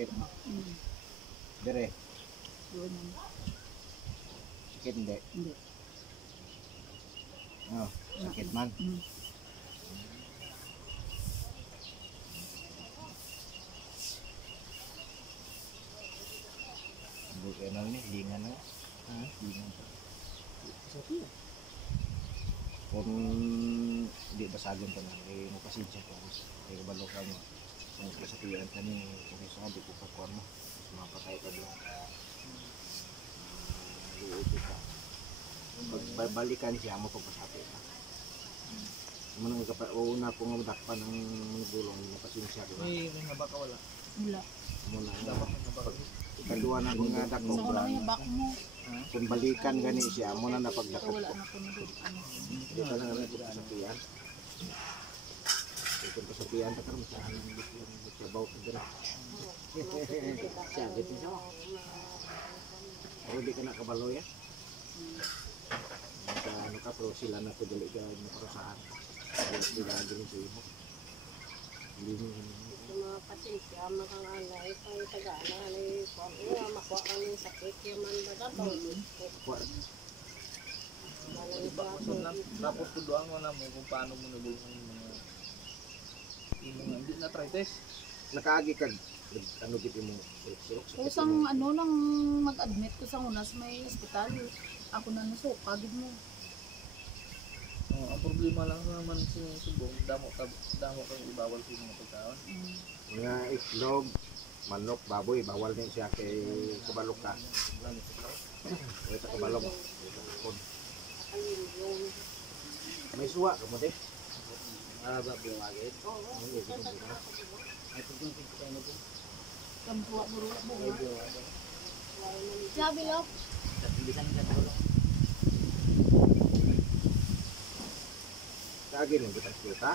sakit. Dire. Doon man. Sakit hindi. Hindi. Oh, sakit man. Bukan na ni, lingan na. Lingan. Sakit. Kung hindi basagan ka na, eh, mapasensya ka. Kaya kabalo ka mo. Kung kasakian ka ni, kung isa ka, di ko kakuan mo. Mas mapatay ka doon. Luupo ka. Pagbalikan siya mo pagpasapit ka. Manang una ko nga madakpan ng manugulong, mapasensya ka. May haba ka wala? Wala. Muna Dapat may haba ka. ikaduha na kung nga dako. Sa una yung back mo. Kung balikan gani siya, muna na So pagdakot wala ko. na ko na doon. Hindi ka lang rin pagkasakian. Kung kasakian ka karoon, saan ang trabaho ka dira. Siya, dito siya. Pero di ka nakabalo ya. Ano ka, pero sila na ko dali ka naparusahan. Kaya sila din sa imo. Hindi mo Mga pasensya, mga anay, pang tagana, anay, kung makuha kang sakit, yung mandagat, Tapos tuduan mo na mo kung paano mo nagulungan yung mga hindi na try test. nakaagi ka. Ano gitu mo? Kusang ano lang mag-admit ko sa una sa may ospital. Ako na nasuka, gid mo. Ang problema lang naman sa subong, damo kang ibawal sa mga pagkaon. Mga itlog, manok, baboy, bawal din siya kay kabalok ka. Ito kabalok. May suwa ka mo din. Baboy wagit. Kampuwa mo rin mo. Sabi lang. Kaagi lang kita kita.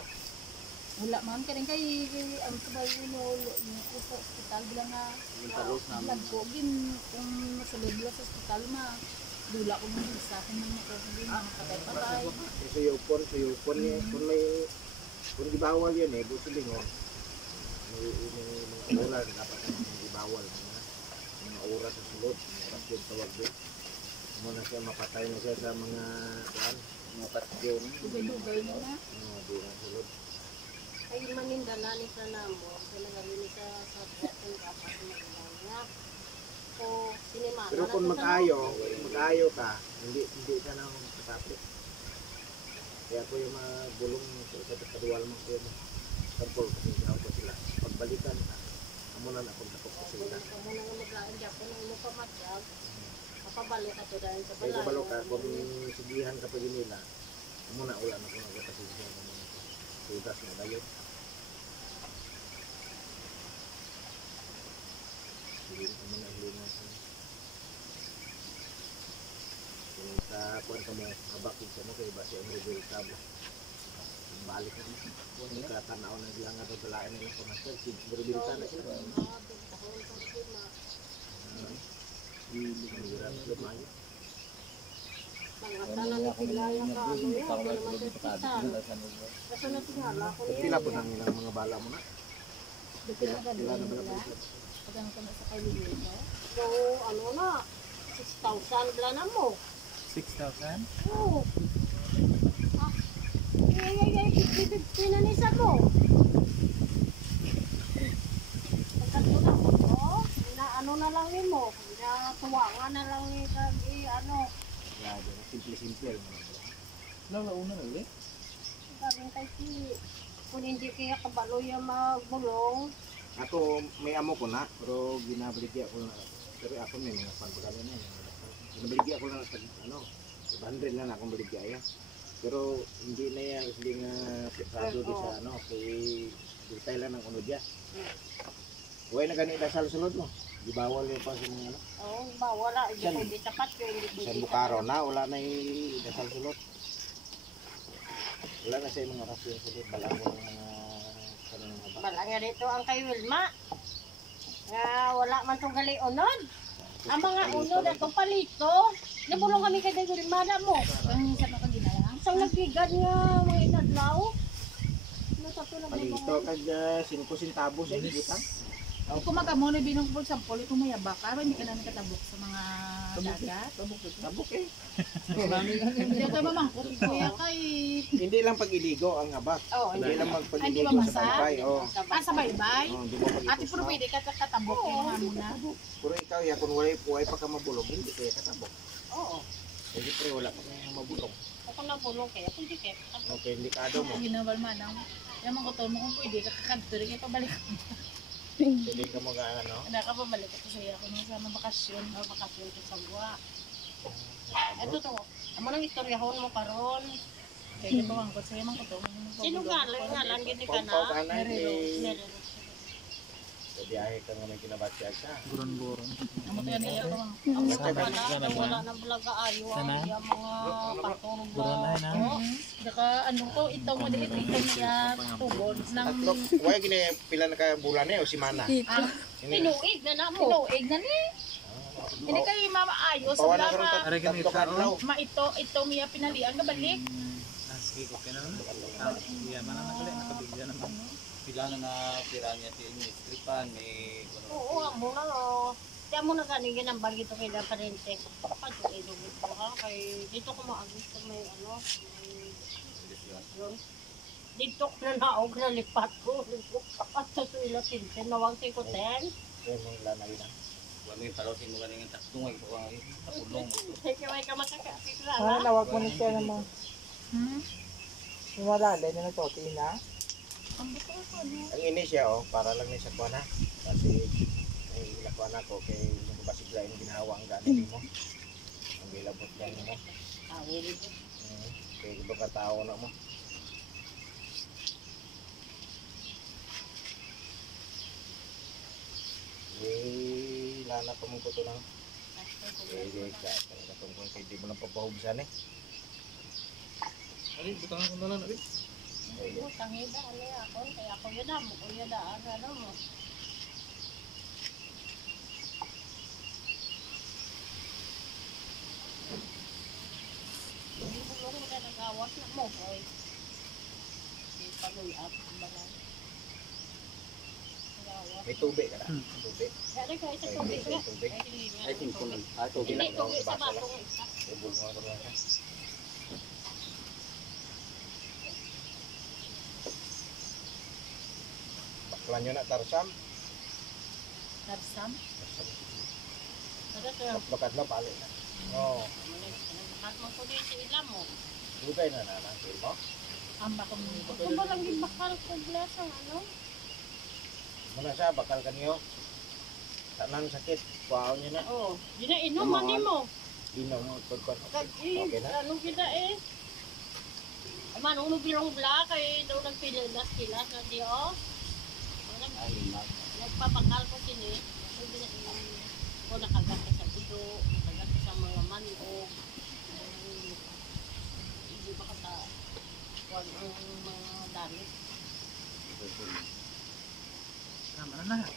Wala man ka rin kay ang sabay mo yung sa ospital bilang nga nagpogin kung masulod sa ospital ma dula ko nung sa akin nang nakasabi mga patay-patay. Suyupon niya. Kung ibawal yan buso lingon. Mga oras dapat ibawal. Mga oras sa sulod. Oras yung tawag doon. Muna siya mapatay na siya sa mga kuhan. Mga patyo. Dugay-dugay na na. Di na sulod. ay manindala ni sa namo, sila galing sa ating kapat na niya. So, sinimana. Pero kung mag-ayo ka, hindi ka na kasapit. Kaya ko yung mga gulong sa kaduwal mo ko yung tampol kasi sinaw ko sila. Pagbalikan ka, amo na napagdapok ko sila. Kung muna nga mag-ain dyan, kung mo pa matyag, mapabalik ka to dahil sa Kaya balay. kabalo ka, kung sigihan ka pa yun nila, amo na ulan ako nagkapasisya ng mga tudas na layo. Hindi amo na hilingan sa kung sa kuwan ka mo, kabakid ka mo, kaya ba siya ang reveal tabo. Balik na mo. Kung nagkatanaw na sila nga ito, talain na yung pumasal, reveal ta na sila. Hindi ka nagirap sila maayo. Pangatalan ni Pilaya ka, ano yan, wala naman sa hospital. Kasi natingala ko niya. Pila po nang ilang mga bala mo na? Dukay na Pila na nila. ba na? Pagano ka na sa kaibigan mo. So, ano na, 6,000 lang na mo. 6,000? Oo. Ay, 50-50 na nisa mo. Pagkatulang mo, ano na lang ni mo, tuwangan na lang ni ano. Simple-simple. Una na ulit? Galing kay si, kung hindi kaya kabalo yung magbulong, Ako, may amo ko na, pero ginabaligya ko na. Pero ako may mga panpagano na. Ginabaligya ko na sa, 500 na akong baligya ya. Pero hindi na yan, hindi nga pisado di sa, kay dutay lang ng unod ya. Huwag na ganit dasal sulod mo. Di bawal yung pa sa mga oh, wala, hindi pwede tapat ko, hindi Sa pwede Bukaro na, wala na yung dasal sulod. Wala na sa mga rasyon sulod. Bala mo ng mga kanang haba. Bala nga dito ang kay Wilma. Nga wala man tong gali unod. Ang mga unod at palito. Nabulong kami kay Wilma na mo. Ang isa pa ginawa. Isang nagbigan nga mga inadlaw. Ano sa tulad ng Palito mga kag 5 centavos sa ibutang. Kung magamo na binong for example, kung may yabak ka, hindi ka na nakatabok sa mga dagat. Tabok eh. Hindi ka mamangkot, kuya kay... Hindi lang pag-iligo ang habak. Oo, Hindi lang Hindi magpag-iligo mamasa? sa baybay. Oh. Sa baybay. Oh, di mo Ate, pag-ipos, pero no? pwede ka katabok yung mga muna. Pero ikaw, ya, kung wala pa ka mabulong, hindi kaya katabok. Oo. Eh, siyempre, wala pa kang mabulong. Ako na bulong kaya, pwede kaya. Okay, delikado mo. Ginawal manang. Yung mga kutol mo kung pwede, kakakadto rin kayo pabalik. Hindi ka mo ano. Hindi ka pabalik ako sa'yo ako nung sama bakasyon. O, bakasyon ko sa buwa. Ito to. Amo nang istoryahon mo karon. Kaya ka pamangkot sa'yo mga kutol. Sino ngalan gini ka na? Pau ka na, Nerero. eh. Nerero. Sa biyahe ka nga may kinabatyag ka. Buron-buron. Amo to yan nila ko mga. Ang Basta mga ka- wala, wala na bulaga ayo ang iya mga patulog Buron na na. yun, Oo. Saka ano ko, itaw mo dito, itaw niya tubod ng... Tatlo, wala gini pila na kaya bulan eh, o si Mana. Ah, Tinuig na na mo. tinuig na ni. Hindi kayo mamaayos. Pawa na Wala karon ma... Ari kami tatlo ka daw. Ito miya pinalian ka balik. Sige, okay na naman. Iya, mana na kali, nakabigyan naman. Pila na pira niya sa inyo, stripan, may... Oo, amo na no. Kaya mo na ganigin ang bagito kay na parente. Pato ilugod ko ha kay dito ko maagos ko may ano. Yun. Dito ko na naog na lipat ko. At sa suila tintin nawang si Koten. Yan yung lanay na. Wala yung tarosin mo galing ang taktungay ko ang tapulong. Kaya may ka makakakita Ah, na. nawag mo na siya naman. Hmm? Yung walala na nagtoti na. Ang buto ko. Ang ini siya, oh, para lang ni sa kuha na. Kasi, ay ilakuan ako kay yung basigla yung ginawa ang ganin mo. Ang gilabot lang mo. Awil. Kaya iba ka tao na mo. Eh, lana pa mong kuto lang. Eh, ka. Katungkol kay di mo lang papahubsan eh. Ari, butangan ko na lang, ari. Tangida ano ako kaya ako yun na mo kuya da ano mo. Hindi mo mo na nagawas na mo boy. Di paloy up balan. May tubig ka na. Tubig. Kaya kayo sa Ay, tubig may na. tubig. I think kung ato Hindi bilang tubig sa batong isa. Ibul mo ako lang. Baklan nyo na, Tarsam. Narsam. Kada sa Bakad na, pali na. Oo. Bakit mo ko din sa ilam mo. Dugay na na, nasil mo. Amba ko mo. Kung ba lang din bakal ko blasa ano? Muna siya, bakal kanyo. Tanan sakit, kuhaon nyo na. Oo. Di na inuman ni mo. Ino mo, pagkwan. Kagi, Okay na? ano kita eh. Aman, uno bilong bla kay daw nagpililas kilas na di oh. Nagpapakal ko sini. Ko nakagat ka sa budo, nakagat ka sa mga manok. Hindi ba ka sa kwan ang mga damit. Tama na na.